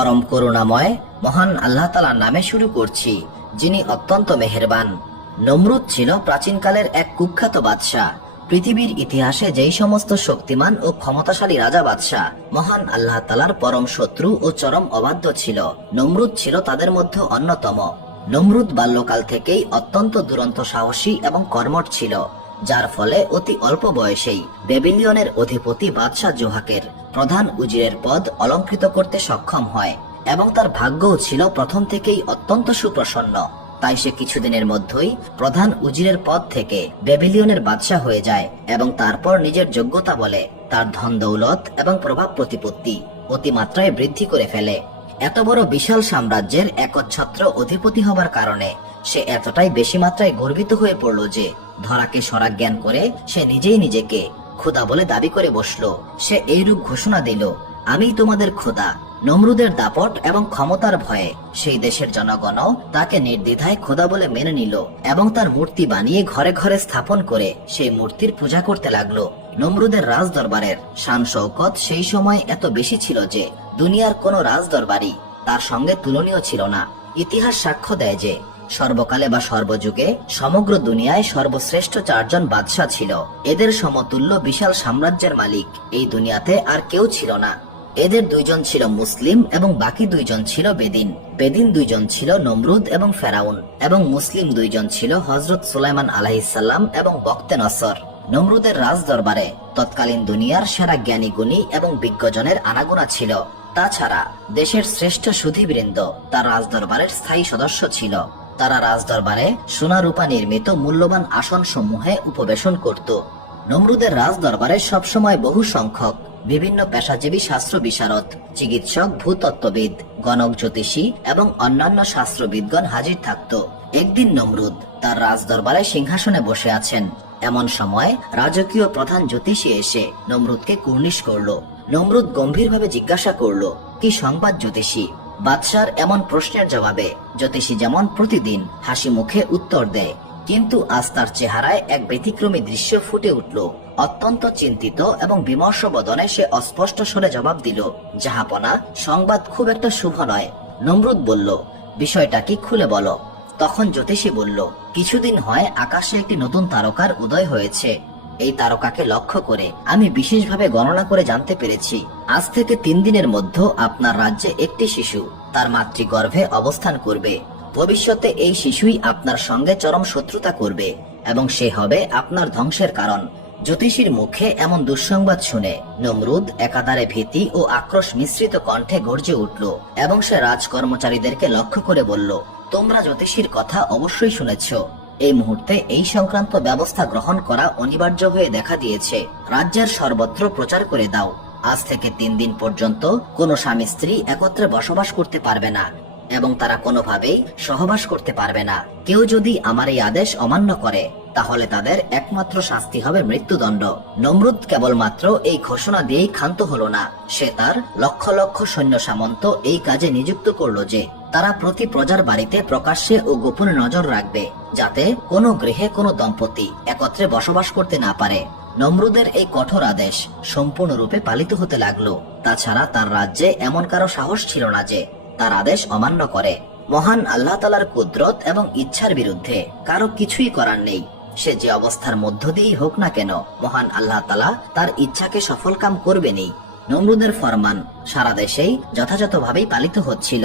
পরম করুণাময় মহান আল্লাহ তাআলার নামে শুরু করছি, যিনি অত্যন্ত মেহেরবান। নমরুদ ছিল প্রাচীনকালের এক কুখ্যাত বাদশাহ। পৃথিবীর ইতিহাসে যেই সমস্ত শক্তিমান ও ক্ষমতাশালী রাজা বাদশাহ মহান আল্লাহ তাআলার পরম শত্রু ও চরম অবাধ্য ছিল, নমরুদ ছিল তাদের মধ্যে অন্যতম। নমরুদ বাল্যকাল থেকেই অত্যন্ত দুরন্ত সাহসী এবং কর্মঠ ছিল, যার ফলে অতি অল্প বয়সেই বেবিলিয়নের অধিপতি বাদশাহ জোহাকের প্রধান উজিরের পদ অলঙ্কৃত করতে সক্ষম হয় এবং তার ভাগ্যও ছিল প্রথম থেকেই অত্যন্ত সুপ্রসন্ন। তাই সে কিছুদিনের মধ্যেই প্রধান উজিরের পদ থেকে বেবিলিয়নের বাদশাহ হয়ে যায় এবং তারপর নিজের যোগ্যতা বলে তার ধন দৌলত এবং প্রভাব প্রতিপত্তি অতিমাত্রায় বৃদ্ধি করে ফেলে। এত বড় বিশাল সাম্রাজ্যের একচ্ছত্র অধিপতি হবার কারণে সে এতটাই বেশি মাত্রায় গর্বিত হয়ে পড়ল যে ধরাকে সরাজ্ঞান করে সে নিজেই নিজেকে খোদা বলে দাবি করে বসল। সে এইরূপ ঘোষণা দিল, আমি তোমাদের খোদা। নমরুদের দাপট এবং ক্ষমতার ভয়ে সেই দেশের জনগণও তাকে নির্দ্বিধায় খোদা বলে মেনে নিল এবং তার মূর্তি বানিয়ে ঘরে ঘরে স্থাপন করে সেই মূর্তির পূজা করতে লাগলো। নমরুদের রাজ দরবারের শান শৌকত সেই সময় এত বেশি ছিল যে দুনিয়ার কোনো রাজ দরবারই তার সঙ্গে তুলনীয় ছিল না। ইতিহাস সাক্ষ্য দেয় যে সর্বকালে বা সর্বযুগে সমগ্র দুনিয়ায় সর্বশ্রেষ্ঠ চারজন বাদশাহ ছিল। এদের সমতুল্য বিশাল সাম্রাজ্যের মালিক এই দুনিয়াতে আর কেউ ছিল না। এদের দুইজন ছিল মুসলিম এবং বাকি দুইজন ছিল বেদিন। বেদিন দুইজন ছিল নমরুদ এবং ফেরাউন এবং মুসলিম দুইজন ছিল হযরত সুলাইমান আলাইহিসসালাম এবং বক্তে নসর। নমরুদের রাজ দরবারে তৎকালীন দুনিয়ার সেরা জ্ঞানী গুণী এবং বিজ্ঞজনের আনাগোনা ছিল। তাছাড়া দেশের শ্রেষ্ঠ সুধীবৃন্দ তার রাজ দরবারের স্থায়ী সদস্য ছিল। তারা রাজ দরবারে সোনা রূপা নির্মিত মূল্যবান আসন সমূহে উপবেশন করত। নমরুদের রাজ দরবারে সবসময় বহু সংখ্যক বিভিন্ন পেশাজীবী শাস্ত্র বিশারদ, চিকিৎসক, ভূতত্ত্ববিদ, গণক, জ্যোতিষী এবং অন্যান্য শাস্ত্রবিদগণ হাজির থাকত। একদিন নমরুদ তার রাজ দরবারে সিংহাসনে বসে আছেন। এমন সময় রাজকীয় প্রধান জ্যোতিষী এসে নমরুদকে কুর্নিশ করল। নমরুদ গম্ভীরভাবে জিজ্ঞাসা করল, কি সংবাদ জ্যোতিষী? বাদশার এমন প্রশ্নের জবাবে জ্যোতিষী যেমন প্রতিদিন হাসি মুখে উত্তর দেয়, কিন্তু আজ তার চেহারায় এক ব্যতিক্রমী দৃশ্য ফুটে উঠল। অত্যন্ত চিন্তিত এবং বিমর্ষ বদনে সে অস্পষ্ট স্বরে জবাব দিল, জাহাপনা, সংবাদ খুব একটা শুভ নয়। নমরুদ বলল, বিষয়টা কি, খুলে বলো। তখন জ্যোতিষী বলল, কিছুদিন হয় আকাশে একটি নতুন তারকার উদয় হয়েছে। এই তারকাকে লক্ষ্য করে আমি বিশেষভাবে গণনা করে জানতে পেরেছি আজ থেকে 3 দিনের মধ্যে আপনার রাজ্যে একটি শিশু তার মাতৃগর্ভে অবস্থান করবে। ভবিষ্যতে এই শিশুই আপনার সঙ্গে চরম শত্রুতা করবে এবং সে হবে আপনার ধ্বংসের কারণ। জ্যোতিষীর মুখে এমন দুঃসংবাদ শুনে নমরুদ একাধারে ভীতি ও আক্রোশ মিশ্রিত কণ্ঠে গর্জে উঠল এবং সে রাজকর্মচারীদেরকে লক্ষ্য করে বলল, তোমরা জ্যোতিষীর কথা অবশ্যই শুনেছ। এই মুহূর্তে এই সংক্রান্ত ব্যবস্থা গ্রহণ করা অনিবার্য হয়ে দেখা দিয়েছে। রাজ্যের সর্বত্র প্রচার করে দাও, আজ থেকে 3 দিন পর্যন্ত কোনো স্বামী স্ত্রী একত্রে বসবাস করতে পারবে না এবং তারা কোনোভাবেই সহবাস করতে পারবে না। কেউ যদি আমার এই আদেশ অমান্য করে তাহলে তাদের একমাত্র শাস্তি হবে মৃত্যুদণ্ড। নমরুদ কেবলমাত্র এই ঘোষণা দিয়েই ক্ষান্ত হলো না, সে তার লক্ষ লক্ষ সৈন্য সামন্ত এই কাজে নিযুক্ত করলো যে তারা প্রতি প্রজার বাড়িতে প্রকাশ্যে ও গোপনে নজর রাখবে, যাতে কোনো গৃহে কোনো দম্পতি একত্রে বসবাস করতে না পারে। নমরুদের এই কঠোর আদেশ সম্পূর্ণরূপে পালিত হতে লাগলো। তাছাড়া তার রাজ্যে এমন কারো সাহস ছিল না যে তার আদেশ অমান্য করে। মহান আল্লাহ তাআলার কুদরত এবং ইচ্ছার বিরুদ্ধে কারো কিছুই করার নেই। সে যে অবস্থার মধ্য দিয়েই হোক না কেন, মহান আল্লাহ তাআলা তার ইচ্ছাকে সফল কাম করবেনই। নমরুদের ফরমান সারা দেশেই যথাযথভাবেই পালিত হচ্ছিল।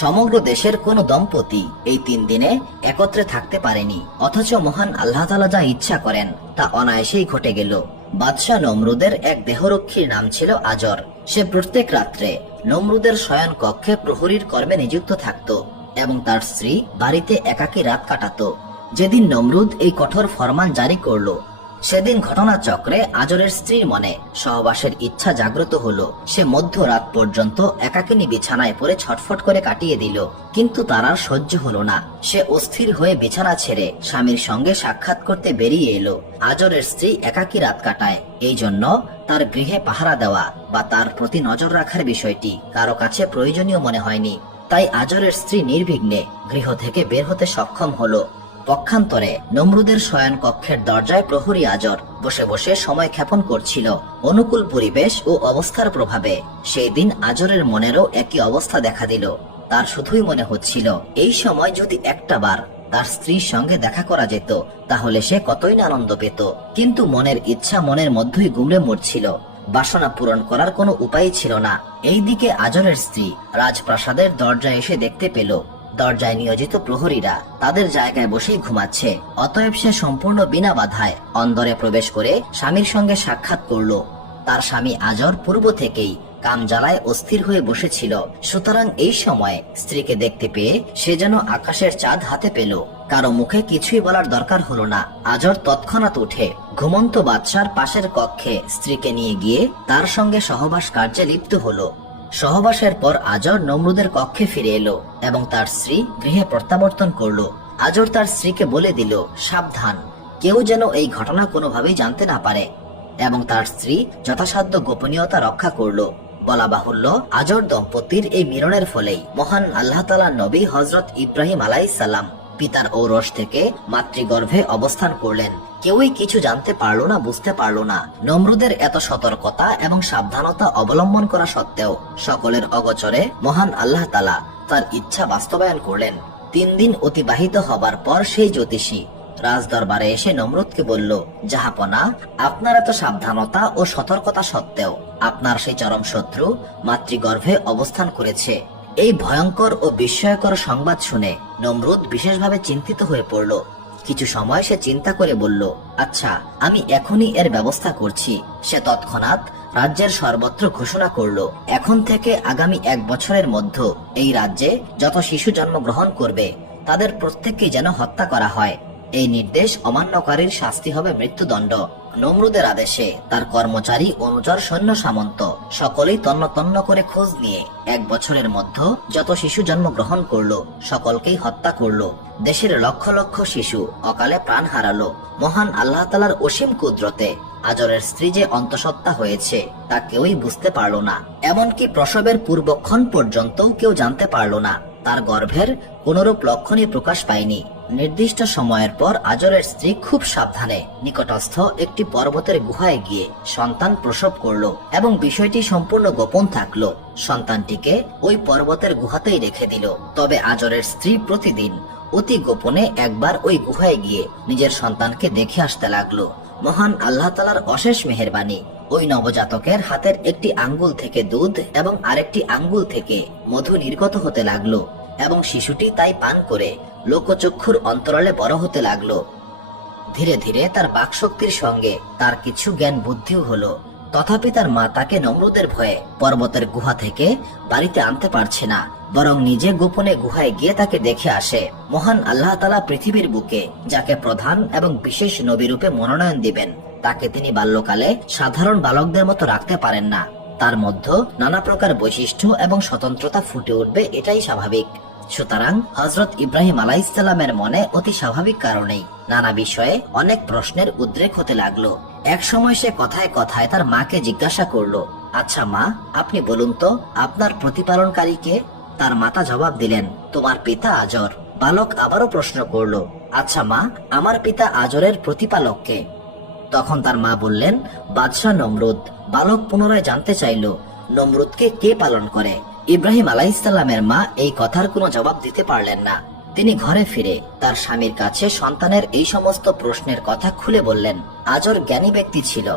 সমগ্র দেশের কোনো দম্পতি এই 3 দিনে একত্রে থাকতে পারেনি, অথচ মহান আল্লাহ তাআলা যা ইচ্ছা করেন তা অনায়াসেই ঘটে গেল। বাদশাহ নমরুদের এক দেহরক্ষীর নাম ছিল আজর। সে প্রত্যেক রাত্রে নমরুদের শয়ন কক্ষে প্রহরীর কর্মে নিযুক্ত থাকত এবং তার স্ত্রী বাড়িতে একাকী রাত কাটাত। যেদিন নমরুদ এই কঠোর ফরমান জারি করল, সেদিন ঘটনাচক্রে আজরের স্ত্রীর মনে সহবাসের ইচ্ছা জাগ্রত হলো। সে মধ্যরাত পর্যন্ত একাকিনী বিছানায় পড়ে ছটফট করে কাটিয়ে দিল, কিন্তু তার আর সহ্য হলো না। সে অস্থির হয়ে বিছানা ছেড়ে স্বামীর সঙ্গে সাক্ষাৎ করতে বেরিয়ে এলো। আজরের স্ত্রী একাকী রাত কাটায়, এই জন্য তার গৃহে পাহারা দেওয়া বা তার প্রতি নজর রাখার বিষয়টি কারো কাছে প্রয়োজনীয় মনে হয়নি। তাই আজরের স্ত্রী নির্বিঘ্নে গৃহ থেকে বের হতে সক্ষম হলো। পক্ষান্তরে নমরুদের শয়ন কক্ষের দরজায় প্রহরী আজর বসে বসে সময় ক্ষেপণ করছিল। অনুকূল পরিবেশ ও অবস্থার প্রভাবে সেই দিন আজরের মনেরও একই অবস্থা দেখা দিল। তার শুধুই মনে হচ্ছিল এই সময় যদি একটা বার তার স্ত্রীর সঙ্গে দেখা করা যেত তাহলে সে কতই না আনন্দ পেত। কিন্তু মনের ইচ্ছা মনের মধ্যেই গুমড়ে মরছিল, বাসনা পূরণ করার কোনো উপায় ছিল না। এইদিকে আজরের স্ত্রী রাজপ্রাসাদের দরজায় এসে দেখতে পেল দরজায় নিয়োজিত প্রহরীরা তাদের জায়গায় বসেই ঘুমাচ্ছে। অতএব সে সম্পূর্ণ বিনা বাধায় অন্দরে প্রবেশ করে স্বামীর সঙ্গে সাক্ষাৎ করল। তার স্বামী আজর পূর্ব থেকেই কাম জ্বালায় অস্থির হয়ে বসেছিল, সুতরাং এই সময় স্ত্রীকে দেখতে পেয়ে সে যেন আকাশের চাঁদ হাতে পেল। কারো মুখে কিছুই বলার দরকার হলো না। আজর তৎক্ষণাৎ উঠে ঘুমন্ত বাদশার পাশের কক্ষে স্ত্রীকে নিয়ে গিয়ে তার সঙ্গে সহবাস কার্যে লিপ্ত হলো। সহবাসের পর আজর নমরুদের কক্ষে ফিরে এলো এবং তার স্ত্রী গৃহে প্রত্যাবর্তন করলো। আজর তার স্ত্রীকে বলে দিল, সাবধান, কেউ যেন এই ঘটনা কোনোভাবেই জানতে না পারে, এবং তার স্ত্রী যথাসাধ্য গোপনীয়তা রক্ষা করলো। বলা বাহুল্য, আজর দম্পতির এই মিলনের ফলেই মহান আল্লাহ তাআলার নবী হযরত ইব্রাহিম আলাইহিস সালাম পিতার ঔরস থেকে মাতৃগর্ভে অবস্থান করলেন। কেউই কিছু জানতে পারলো না, বুঝতে পারলো না। নমরুদের এত সতর্কতা এবং সাবধানতা অবলম্বন করা সত্ত্বেও সকলের অগোচরে মহান আল্লাহ তাআলা তার ইচ্ছা বাস্তবায়ন করলেন। 3 দিন অতিবাহিত হবার পর সেই জ্যোতিষী রাজ দরবারে এসে নমরুদকে বলল, জাহাপনা, আপনার এত সাবধানতা ও সতর্কতা সত্ত্বেও আপনার সেই চরম শত্রু মাতৃগর্ভে অবস্থান করেছে। এই ভয়ঙ্কর ও বিস্ময়কর সংবাদ শুনে নমরুদ বিশেষভাবে চিন্তিত হয়ে পড়ল। কিছু সময় সে চিন্তা করে বলল, আচ্ছা, আমি এখনই এর ব্যবস্থা করছি। সে তৎক্ষণাৎ রাজ্যের সর্বত্র ঘোষণা করল, এখন থেকে আগামী 1 বছরের মধ্যে এই রাজ্যে যত শিশু জন্মগ্রহণ করবে তাদের প্রত্যেককে যেন হত্যা করা হয়। এই নির্দেশ অমান্যকারীর শাস্তি হবে মৃত্যুদণ্ড। নমরুদের আদেশে তার কর্মচারী, অনুচর, সৈন্য সামন্ত সকলেই তন্ন তন্ন করে খোঁজ নিয়ে 1 বছরের মধ্যে যত শিশু জন্মগ্রহণ করলো সকলকেই হত্যা করলো। দেশের লক্ষ লক্ষ শিশু অকালে প্রাণ হারালো। মহান আল্লাহ তাআলার অসীম কুদরতে আজরের স্ত্রী যে অন্তঃসত্ত্বা হয়েছে তা কেউই বুঝতে পারলো না। এমনকি প্রসবের পূর্বক্ষণ পর্যন্ত কেউ জানতে পারলো না। তার গর্ভের কোনরূপ লক্ষণই প্রকাশ পায়নি। নির্দিষ্ট সময়ের পর আজরের স্ত্রী খুব সাবধানে নিকটস্থ একটি পর্বতের গুহায় গিয়ে সন্তান প্রসব করলো এবং বিষয়টি সম্পূর্ণ গোপন থাকলো। সন্তানটিকে ওই পর্বতের গুহাতেই রেখে দিল। তবে আজরের স্ত্রী প্রতিদিন অতি গোপনে একবার ওই গুহায় গিয়ে নিজের সন্তানকে দেখে আসতে লাগলো। মহান আল্লাহ তাআলার অশেষ মেহেরবানি, ওই নবজাতকের হাতের একটি আঙ্গুল থেকে দুধ এবং আরেকটি আঙ্গুল থেকে মধু নির্গত হতে লাগলো এবং শিশুটি তাই পান করে লোকচক্ষুর অন্তরালে বড় হতে লাগলো। ধীরে ধীরে তার বাকশক্তির সঙ্গে তার কিছু জ্ঞান বুদ্ধিও হলো। তথাপি তার মা তাকে নমরুদের ভয়ে পর্বতের গুহা থেকে বাড়িতে আনতে পারছে না, বরং নিজে গোপনে গুহায় গিয়ে তাকে দেখে আসে। মহান আল্লাহ তাআলা পৃথিবীর বুকে যাকে প্রধান এবং বিশেষ নবী রূপে মনোনয়ন দিবেন তাকে তিনি বাল্যকালে সাধারণ বালকদের মতো রাখতে পারেন না। তার মধ্যে নানা প্রকার বৈশিষ্ট্য এবং স্বতন্ত্রতা ফুটে উঠবে, এটাই স্বাভাবিক। সুতরাং হযরত ইব্রাহিম আলাইহিস সালামের মনে অতি স্বাভাবিক কারণেই নানা বিষয়ে অনেক প্রশ্নের উদ্রেক হতে লাগলো। এক সময় সে কথায় কথায় তার মাকে জিজ্ঞাসা করলো, আচ্ছা মা, আপনি বলুন তো আপনার প্রতিপালনকারী কে? তার মাতা জবাব দিলেন, তোমার পিতা আজর। বালক আবারও প্রশ্ন করলো, আচ্ছা মা, আমার পিতা আজরের প্রতিপালক কে? তখন তার মা বললেন, বাদশাহ নমরুদ। বালক পুনরায় জানতে চাইল, নমরুদকে কে পালন করে? ইব্রাহিম আলাইহিস সালামের মা এই কথার কোনো জবাব দিতে পারলেন না। তিনি ঘরে ফিরে তার স্বামীর কাছে সন্তানের এই সমস্ত প্রশ্নের কথা খুলে বললেন। আজর জ্ঞানী ব্যক্তি ছিল।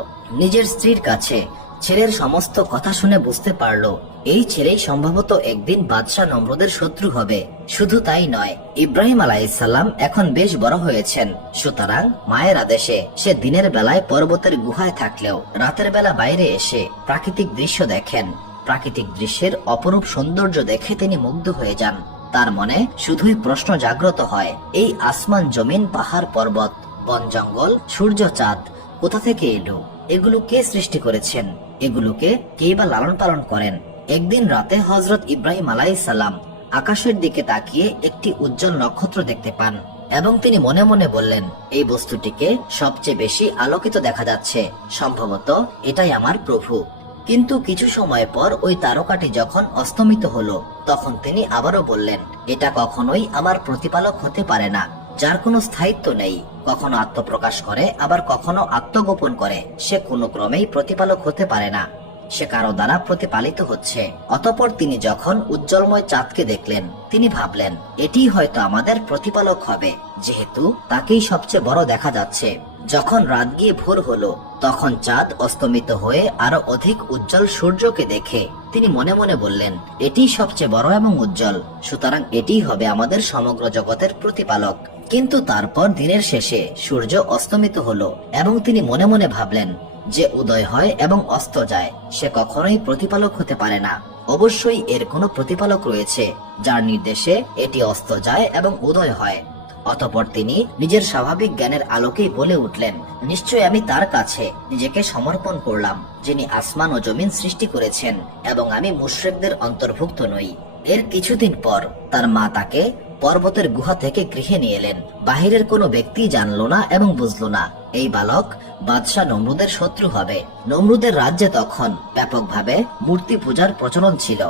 নিজের স্ত্রীর কাছে ছেলের সমস্ত কথা শুনে বুঝতে পারল এই ছেলেই সম্ভবত একদিন বাদশাহ নমরুদের শত্রু হবে। শুধু তাই নয়, ইব্রাহিম আলাইহিস সালাম এখন বেশ বড় হয়েছেন। সুতরাং মায়ের আদেশে সে দিনের বেলায় পর্বতের গুহায় থাকলেও রাতের বেলা বাইরে এসে প্রাকৃতিক দৃশ্য দেখেন। প্রাকৃতিক দৃশ্যের অপরূপ সৌন্দর্য দেখে তিনি মুগ্ধ হয়ে যান। তার মনে শুধুই প্রশ্ন জাগ্রত হয়, এই আসমান, জমিন, পাহাড়, পর্বত, বন, জঙ্গল, সূর্য, চাঁদ কোথা থেকে এলো? এগুলো কে সৃষ্টি করেছেন? এগুলোকে কে বা লালন পালন করেন? একদিন রাতে হযরত ইব্রাহিম আলাইহিস সালাম আকাশের দিকে তাকিয়ে একটি উজ্জ্বল নক্ষত্র দেখতে পান এবং তিনি মনে মনে বললেন, এই বস্তুটিকে সবচেয়ে বেশি আলোকিত দেখা যাচ্ছে, সম্ভবত এটাই আমার প্রভু। কিন্তু কিছু সময় পর ওই তারকাটি যখন অস্তমিত হলো তখন তিনি আবারও বললেন, এটা কখনোই আমার প্রতিপালক হতে পারে না। যার কোনো স্থায়িত্ব নেই, কখনো আত্মপ্রকাশ করে আবার কখনো আত্মগোপন করে, সে কোনো ক্রমেই প্রতিপালক হতে পারে না, সে কারো দ্বারা প্রতিপালিত হচ্ছে। অতঃপর তিনি যখন উজ্জ্বলময় চাঁদকে দেখলেন, তিনি ভাবলেন এটিই হয়তো আমাদের প্রতিপালক হবে, যেহেতু তাকেই সবচেয়ে বড় দেখা যাচ্ছে। যখন রাত গিয়ে ভোর হলো, তখন চাঁদ অস্তমিত হয়ে আরো অধিক উজ্জ্বল সূর্যকে দেখে তিনি মনে মনে বললেন, এটিই সবচেয়ে বড় এবং উজ্জ্বল, সুতরাং এটিই হবে আমাদের সমগ্র জগতের প্রতিপালক। কিন্তু তারপর দিনের শেষে সূর্য অস্তমিত হলো এবং তিনি মনে মনে ভাবলেন, যে উদয় হয় এবং অস্ত যায় সে কখনোই প্রতিপালক হতে পারে না। অবশ্যই এর কোনো প্রতিপালক রয়েছে যার নির্দেশে এটি অস্ত যায় এবং উদয় হয়। অতঃপর তিনি নিজের স্বাভাবিক জ্ঞানের আলোকেই বলে উঠলেন, নিশ্চয় আমি তার কাছে নিজেকে সমর্পণ করলাম যিনি আসমান ও জমিন সৃষ্টি করেছেন, এবং আমি মুশরিকদের অন্তর্ভুক্ত নই। এর কিছুদিন পর তার মা তাকে পর্বতের গুহা থেকে গৃহে নিয়ে এলেন। বাহিরের কোনো ব্যক্তি জানলো না এবং বুঝলো না এই বালক বাদশাহ নমরুদের শত্রু হবে। নমরুদের রাজ্যে তখন ব্যাপকভাবে মূর্তি পূজার প্রচলন ছিল।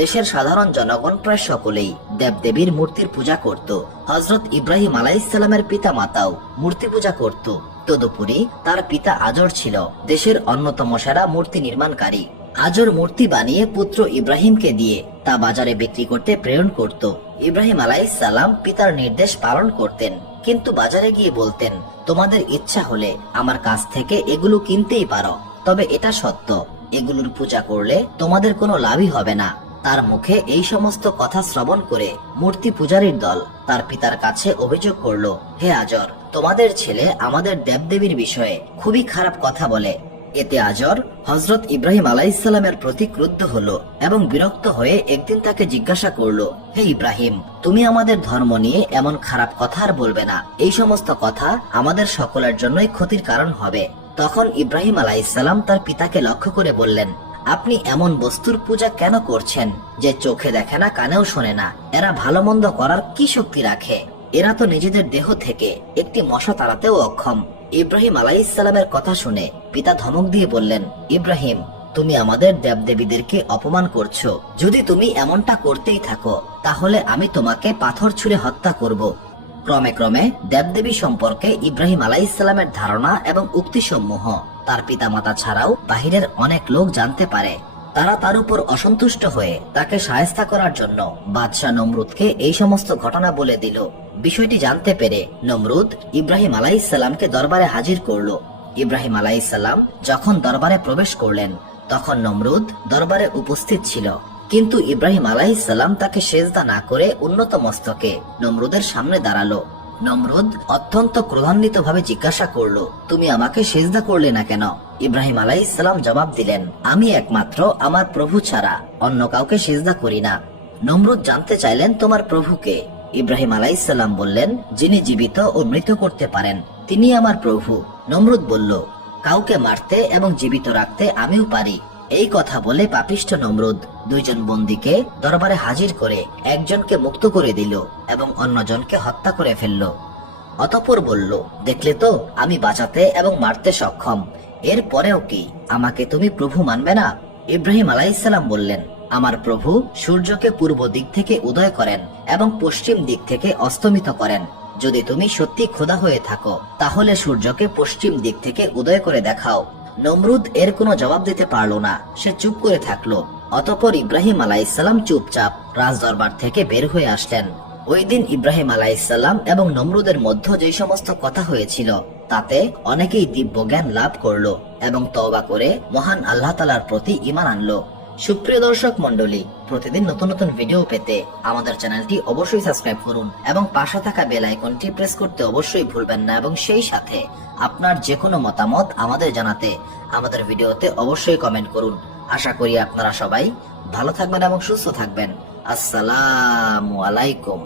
দেশের সাধারণ জনগণ প্রায় সকলেই দেবদেবীর মূর্তির পূজা করত। হযরত ইব্রাহিম আলাইহিসসালামের পিতা মাতাও মূর্তি পূজা করত। তদুপরি তার পিতা আজর ছিল দেশের অন্যতম সেরা মূর্তি নির্মাণকারী। আজর মূর্তি বানিয়ে পুত্র ইব্রাহিমকে দিয়ে তা বাজারে বিক্রি করতে প্রেরণ করত। ইব্রাহিম আলাইহিসসালাম পিতার নির্দেশ পালন করতেন, কিন্তু বাজারে গিয়ে বলতেন, তোমাদের ইচ্ছা হলে আমার কাছ থেকে এগুলো কিনতেই পারো, তবে এটা সত্য, এগুলোর পূজা করলে তোমাদের কোনো লাভই হবে না। তার মুখে এই সমস্ত কথা শ্রবণ করে মূর্তি পূজারীর দল তার পিতার কাছে অভিযোগ করলো, হে আজর, তোমাদের ছেলে আমাদের দেবদেবীর বিষয়ে খুবই খারাপ কথা বলে। এতে আজর হযরত ইব্রাহিম আলাইহিসসালামের প্রতি ক্রুদ্ধ হলো এবং বিরক্ত হয়ে একদিন তাকে জিজ্ঞাসা করলো, হে ইব্রাহিম, তুমি আমাদের ধর্ম নিয়ে এমন খারাপ কথা আর বলবে না, এই সমস্ত কথা আমাদের সকলের জন্যই ক্ষতির কারণ হবে। তখন ইব্রাহিম আলাইহিসসালাম তার পিতাকে লক্ষ্য করে বললেন, আপনি এমন বস্তুর পূজা কেন করছেন যে চোখে দেখে না, কানেও শোনে না? এরা ভালো মন্দ করার কি শক্তি রাখে? এরা তো নিজেদের দেহ থেকে একটি মশা তাড়াতেও অক্ষম। ইব্রাহিম আলাইহিসসালামের কথা শুনে পিতা ধমক দিয়ে বললেন, ইব্রাহিম, তুমি আমাদের দেবদেবীদেরকে অপমান করছো। যদি তুমি এমনটা করতেই থাকো তাহলে আমি তোমাকে পাথর ছুঁড়ে হত্যা করব। ক্রমে ক্রমে দেবদেবী সম্পর্কে ইব্রাহিম আলাইহিসসালামের ধারণা এবং উক্তিসমূহ তার পিতামাতা ছাড়াও বাহিরের অনেক লোক জানতে পারে। তারা তার উপর অসন্তুষ্ট হয়ে তাকে শায়েস্তা করার জন্য বাদশাহ নমরুদকে এই সমস্ত ঘটনা বলে দিল। বিষয়টি জানতে পেরে নমরুদ ইব্রাহিম আলাইহিসসালামকে দরবারে হাজির করলো। ইব্রাহিম আলাইহিসসালাম যখন দরবারে প্রবেশ করলেন তখন নমরুদ দরবারে উপস্থিত ছিল, কিন্তু ইব্রাহিম আলাইহিসসালাম তাকে সেজদা না করে উন্নত মস্তকে নমরুদের সামনে দাঁড়ালো। নমরুদ অত্যন্ত ক্রোধান্বিত ভাবে জিজ্ঞাসা করলো, তুমি আমাকে সেজদা করলে না কেন? ইব্রাহিম আলাইহিসসালাম জবাব দিলেন, আমি একমাত্র আমার প্রভু ছাড়া অন্য কাউকে সেজদা করি না। নমরুদ জানতে চাইলেন, তোমার প্রভুকে? ইব্রাহিম আলাইহিসসালাম বললেন, যিনি জীবিত ও মৃত করতে পারেন তিনি আমার প্রভু। নমরুদ বলল, কাউকে মারতে এবং জীবিত রাখতে আমিও পারি। এই কথা বলে পাপিষ্ঠ নমরুদ দুইজন বন্দীকে দরবারে হাজির করে একজনকে মুক্ত করে দিল এবং অন্যজনকে হত্যা করে ফেলল। অতঃপর বলল, দেখলে তো আমি বাঁচাতে এবং মারতে সক্ষম, এর পরেও কি আমাকে তুমি প্রভু মানবে না? ইব্রাহিম আলাইহিসসালাম বললেন, আমার প্রভু সূর্যকে পূর্ব দিক থেকে উদয় করেন এবং পশ্চিম দিক থেকে অস্তমিত করেন। যদি তুমি সত্যি খোদা হয়ে থাকো তাহলে সূর্যকে পশ্চিম দিক থেকে উদয় করে দেখাও। নমরুদ এর কোনো জবাব দিতে পারল না, সে চুপ করে থাকলো। অতঃপর ইব্রাহিম আলাইহিসসালাম চুপচাপ রাজ দরবার থেকে বের হয়ে আসলেন। ওই দিন ইব্রাহিম আলাইহিসসালাম এবং নমরুদের মধ্যে যে সমস্ত কথা হয়েছিল তাতে অনেকেই দিব্য জ্ঞান লাভ করলো এবং তওবা করে মহান আল্লাহ তাআলার প্রতি ঈমান আনলো। সুপ্রিয় দর্শক মণ্ডলী, প্রতিদিন নতুন নতুন ভিডিও পেতে আমাদের চ্যানেলটি অবশ্যই সাবস্ক্রাইব করুন এবং পাশে থাকা বেল আইকনটি প্রেস করতে অবশ্যই ভুলবেন না, এবং সেই সাথে আপনার যে কোনো মতামত আমাদের জানাতে আমাদের ভিডিওতে অবশ্যই কমেন্ট করুন। আশা করি আপনারা সবাই ভালো থাকবেন এবং সুস্থ থাকবেন। আসসালামু আলাইকুম।